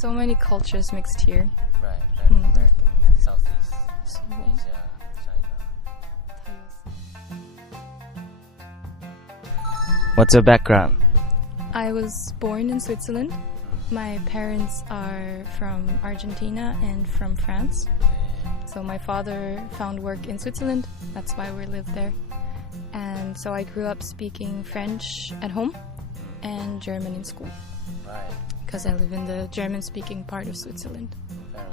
So many cultures mixed here. Right, American, Southeast Asia, China. What's your background? I was born in Switzerland. My parents are from Argentina and from France. So my father found work in Switzerland. That's why we lived there. And so I grew up speaking French at home and German in school. Right. Because I live in the German-speaking part of Switzerland.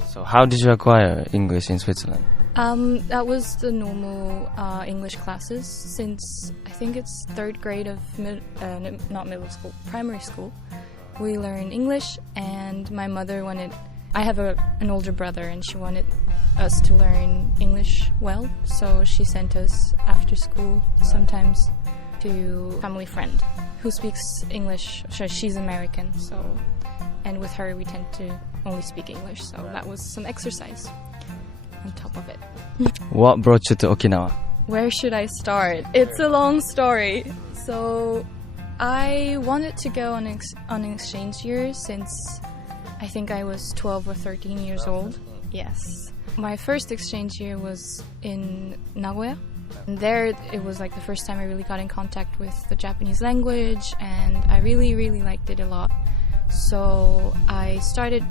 So how did you acquire English in Switzerland? That was the normal English classes since I think it's third grade of not middle school, primary school. We learn English, and my mother wanted. I have an older brother, and she wanted us to learn English well, so she sent us after school sometimes to a family friend who speaks English. She's American, so and with her we tend to only speak English, so that was some exercise on top of it. What brought you to Okinawa? Where should I start? It's a long story. So I wanted to go on an exchange year since I think I was 12 or 13 years old. Yes. My first exchange year was in Nagoya. And there it was like the first time I really got in contact with the Japanese language, and I really, really liked it a lot. So I started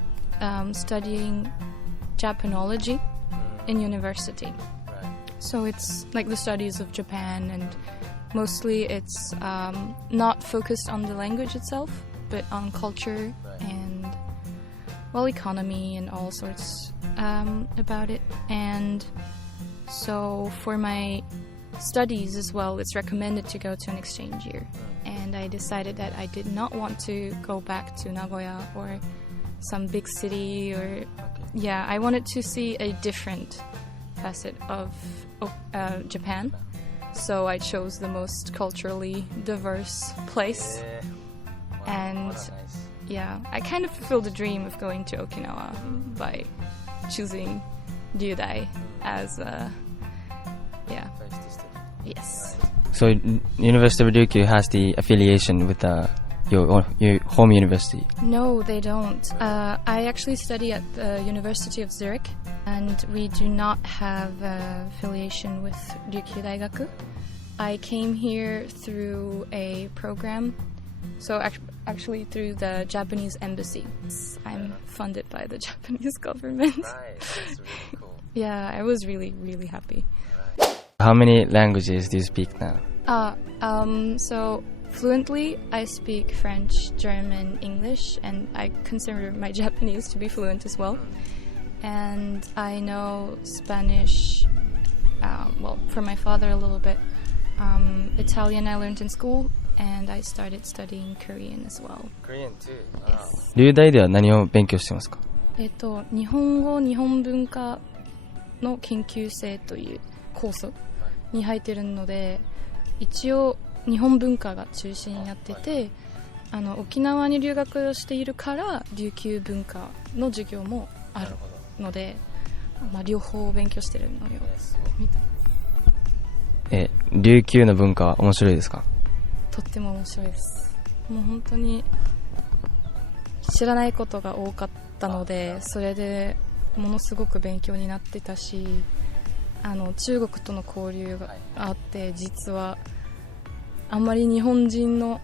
studying Japanology in university. So it's like the studies of Japan, and mostly it's not focused on the language itself, but on culture and, well, economy and all sorts about it. And so for my studies as well, it's recommended to go to an exchange year. And I decided that I did not want to go back to Nagoya or some big city or... Yeah, I wanted to see a different facet of Japan. So I chose the most culturally diverse place. And yeah, I kind of fulfilled the dream of going to Okinawa by choosing Ryudai as a... Yeah. Yes. So University of Ryukyus has the affiliation with your home university? No, they don't. I actually study at the University of Zurich, and we do not have affiliation with Ryukyu Daigaku. I came here through a program, so actually through the Japanese embassy. I'm funded by the Japanese government. Nice, that's really cool. Yeah, I was really, really happy. How many languages do you speak now? So fluently, I speak French, German, English, and I consider my Japanese to be fluent as well. And I know Spanish, well, from my father a little bit. Italian I learned in school, and I started studying Korean as well. Korean too? Yes. 留大では何を勉強してますか？日本語、日本文化の研究生というコースに入ってるので、一応日本文化が中心になってて、沖縄に留学しているから琉球文化の授業もあるので、両方勉強してるのよ。琉球の文化は面白いですか？とっても面白いです。もう本当に知らないことが多かったので、それでものすごく勉強になってたし、中国との交流があって、実はあんまり日本人の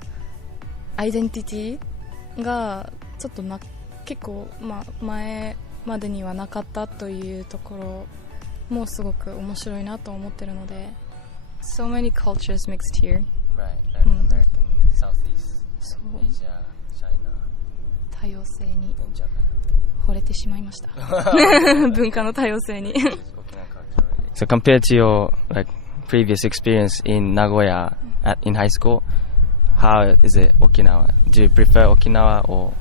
アイデンティティがちょっと結構、前までにはなかったというところもすごく面白いなと思ってるので。So many cultures mixed here. Right, American, Southeast Asia, China. 多様性に惚れてしまいました。文化の多様性に。So compared to your previous experience in Nagoya in high school, how is it Okinawa? Do you prefer Okinawa or?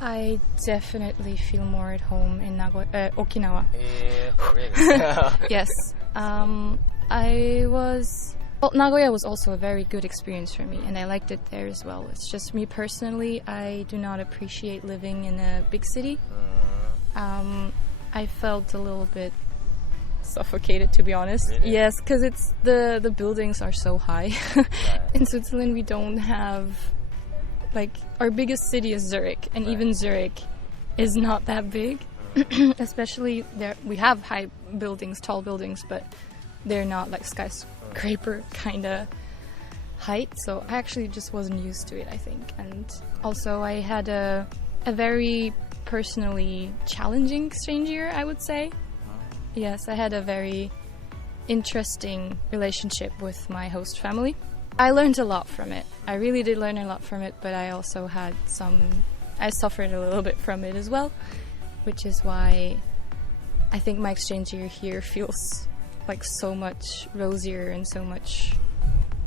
I definitely feel more at home in Okinawa. Really? Yes. Nagoya was also a very good experience for me, and I liked it there as well. It's just me personally, I do not appreciate living in a big city. I felt a little bit suffocated, to be honest. Really? Yes, because it's the buildings are so high. In Switzerland, we don't have, our biggest city is Zurich, and even Zurich is not that big. Especially there, we have high buildings, tall buildings, but they're not like skyscraper kind of height. So I actually just wasn't used to it, I think. And also I had a very personally challenging exchange year, I would say. Yes, I had a very interesting relationship with my host family. I learned a lot from it. I really did learn a lot from it, but I also had I suffered a little bit from it as well, which is why I think my exchange year here feels like so much rosier and so much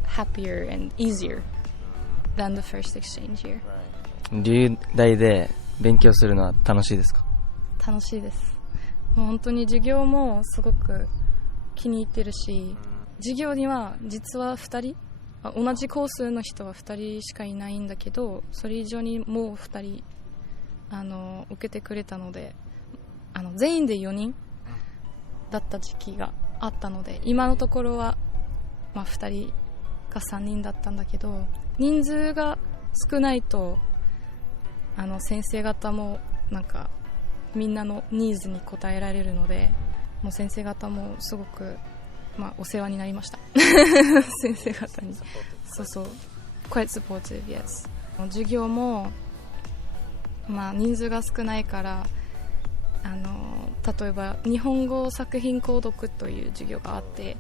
happier and easier than the first exchange year. 留大で勉強するのは楽しいですか？楽しいです。もう本当に授業もすごく気に入ってるし、授業には実は2人、同じコースの人は2人しかいないんだけど、それ以上にもう2人受けてくれたので、全員で4人だった時期があったので、今のところは、2人か3人だったんだけど、人数が少ないと先生方もなんかみんなのニーズに応えられるので、もう先生方もすごく、お世話になりました先生方に。そうそう、quite supportive, yes。 授業も人数が少ないから、例えば日本語作品購読という授業があって、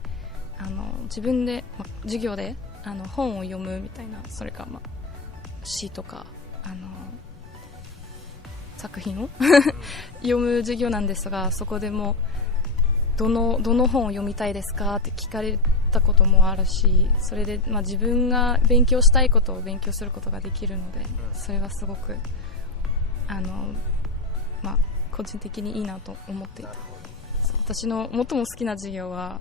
自分で、授業で本を読むみたいな、それか詩とか作品を読む授業なんですが、そこでもどの本を読みたいですかって聞かれたこともあるし、それで、自分が勉強したいことを勉強することができるので、それはすごく個人的にいいなと思っていた。私の最も好きな授業は、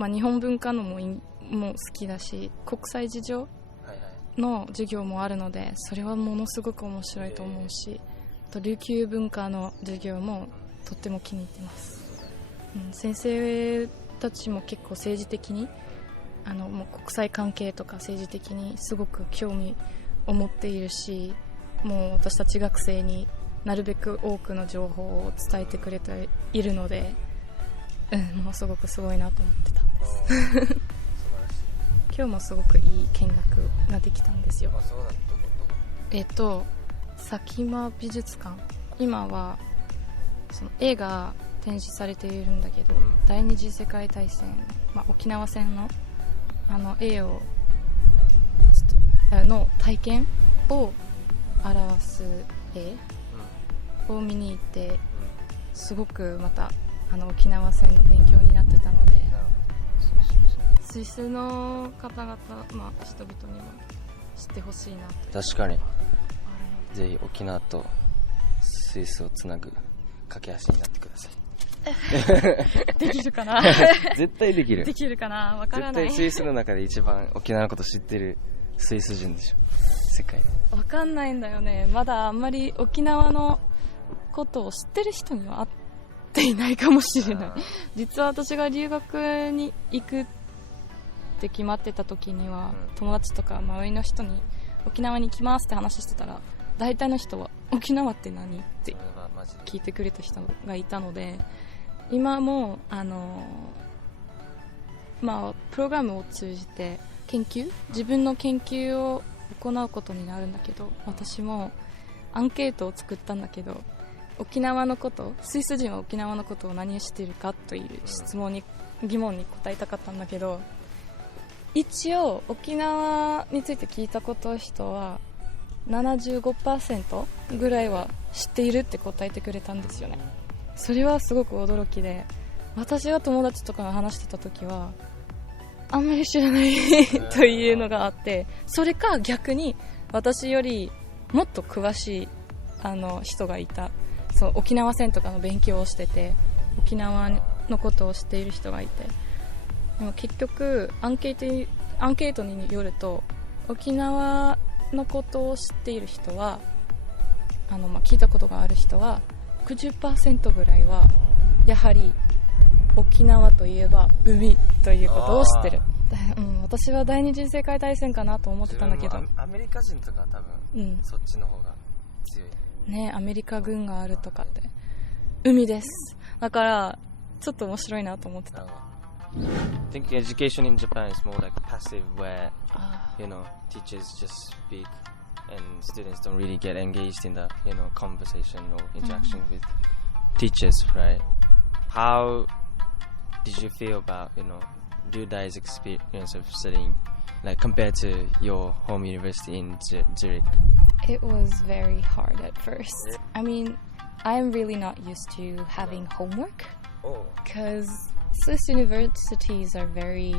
日本文化のも好きだし、国際事情の授業もあるので、それはものすごく面白いと思うし、あと琉球文化の授業もとっても気に入ってます。先生たちも結構政治的にもう国際関係とか政治的にすごく興味を持っているし、もう私たち学生になるべく多くの情報を伝えてくれているので、ものすごくすごいなと思ってたんです今日もすごくいい見学ができたんですよ。佐喜眞美術館、今はその絵が展示されているんだけど、第二次世界大戦、沖縄戦の絵をの体験を表す絵を見に行って、すごくまた沖縄戦の勉強になってたので、スイスの方々、人々にも知ってほしいなと。確かに、ぜひ沖縄とスイスをつなぐ架け橋になってくださいできるかな絶対できる。できるかな、わからない。絶対スイスの中で一番沖縄のこと知ってるスイス人でしょ、世界で。わかんないんだよね。まだあんまり沖縄のことを知ってる人には会っていないかもしれない。実は私が留学に行くって決まってた時には、友達とか周りの人に沖縄に来ますって話してたら、大体の人は沖縄って何って聞いてくれた人がいたので、今もプログラムを通じて自分の研究を行うことになるんだけど、私もアンケートを作ったんだけど、沖縄のこと、スイス人は沖縄のことを何を知っているかという疑問に答えたかったんだけど、一応沖縄について聞いたこと人は 75% ぐらいは知っているって答えてくれたんですよね。それはすごく驚きで、私が友達とかが話してた時はあんまり知らないというのがあって、それか逆に私よりもっと詳しい人がいた。そう、沖縄戦とかの勉強をしてて、沖縄のことを知っている人がいて、でも結局アンケートによると、沖縄のことを知っている人は聞いたことがある人は 60% ぐらいはやはり沖縄といえば海ということを知ってる。私は第二次世界大戦かなと思ってたんだけど、アメリカ人とかは多分、そっちの方が強い。ね、アメリカ軍があるとかって。海です。だから、ちょっと面白いなと思ってた。I think education in Japan is more like passive, where teachers just speak and students don't really get engaged in the conversation or interaction with teachers, right? How did you feel about Ryudai's experience of studying, like compared to your home university in Zurich? It was very hard at first. I mean, I'm really not used to having homework because Swiss universities are very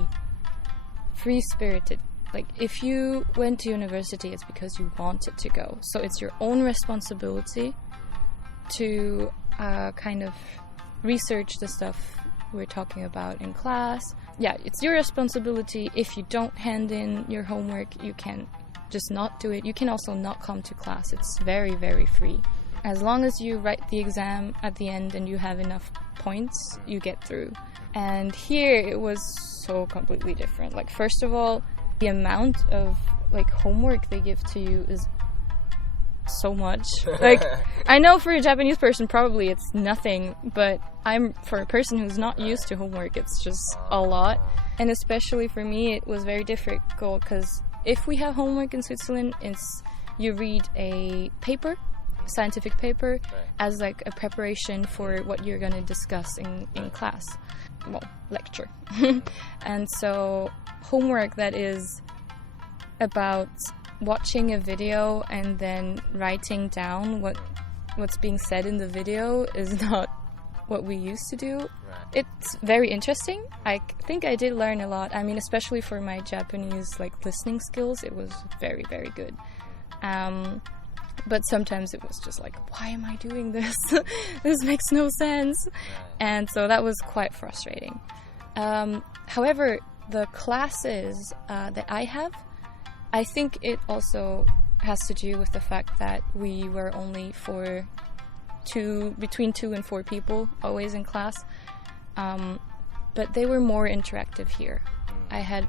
free-spirited. Like, if you went to university, it's because you wanted to go. So it's your own responsibility to kind of research the stuff we're talking about in class. Yeah, it's your responsibility. If you don't hand in your homework, you can just not do it. You can also not come to class. It's very, very free. As long as you write the exam at the end and you have enough points, you get through. And here it was so completely different. Like, first of all, the amount of like homework they give to you is so much. Like, I know for a Japanese person probably it's nothing, but for a person who's not used to homework, it's just a lot. And especially for me, it was very difficult because if we have homework in Switzerland, it's you read a paper, scientific paper, as like a preparation for what you're going to discuss in class. Well, lecture. And so homework that is about watching a video and then writing down what's being said in the video is not what we used to do. It's very interesting. I think I did learn a lot. I mean, especially for my Japanese like listening skills, it was very, very good. But sometimes it was just like, why am I doing this? This makes no sense. And so that was quite frustrating. However, the classes that I have, I think it also has to do with the fact that we were only between 2 and 4 people always in class. But they were more interactive here. I had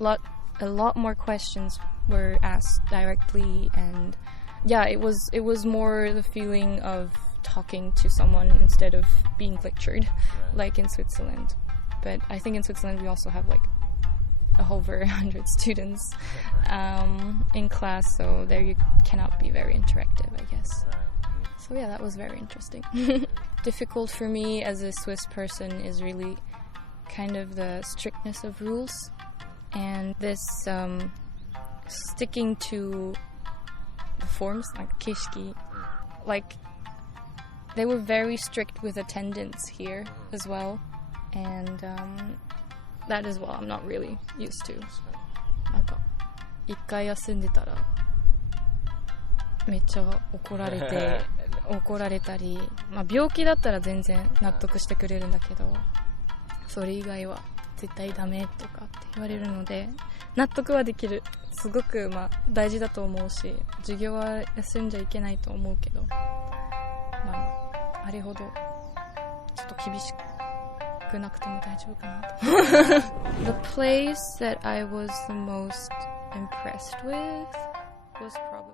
a lot more questions were asked directly, and yeah, it was more the feeling of talking to someone instead of being lectured, like in Switzerland. But I think in Switzerland we also have like over 100 students in class, so there you cannot be very interactive, I guess. So yeah, that was very interesting. Difficult for me as a Swiss person is really kind of the strictness of rules and this sticking to the forms, like keishiki. Like, they were very strict with attendance here as well, and that as well I'm not really used to. なんか一回休んでたらめっちゃ怒られたり、まあ病気だったら全然納得してくれるんだけど、それ以外は絶対ダメとかって言われるので納得はできる。すごくまあ大事だと思うし、授業は休んじゃいけないと思うけど、まああれほどちょっと厳しくなくても大丈夫かなと。The place that I was the most impressed with was probably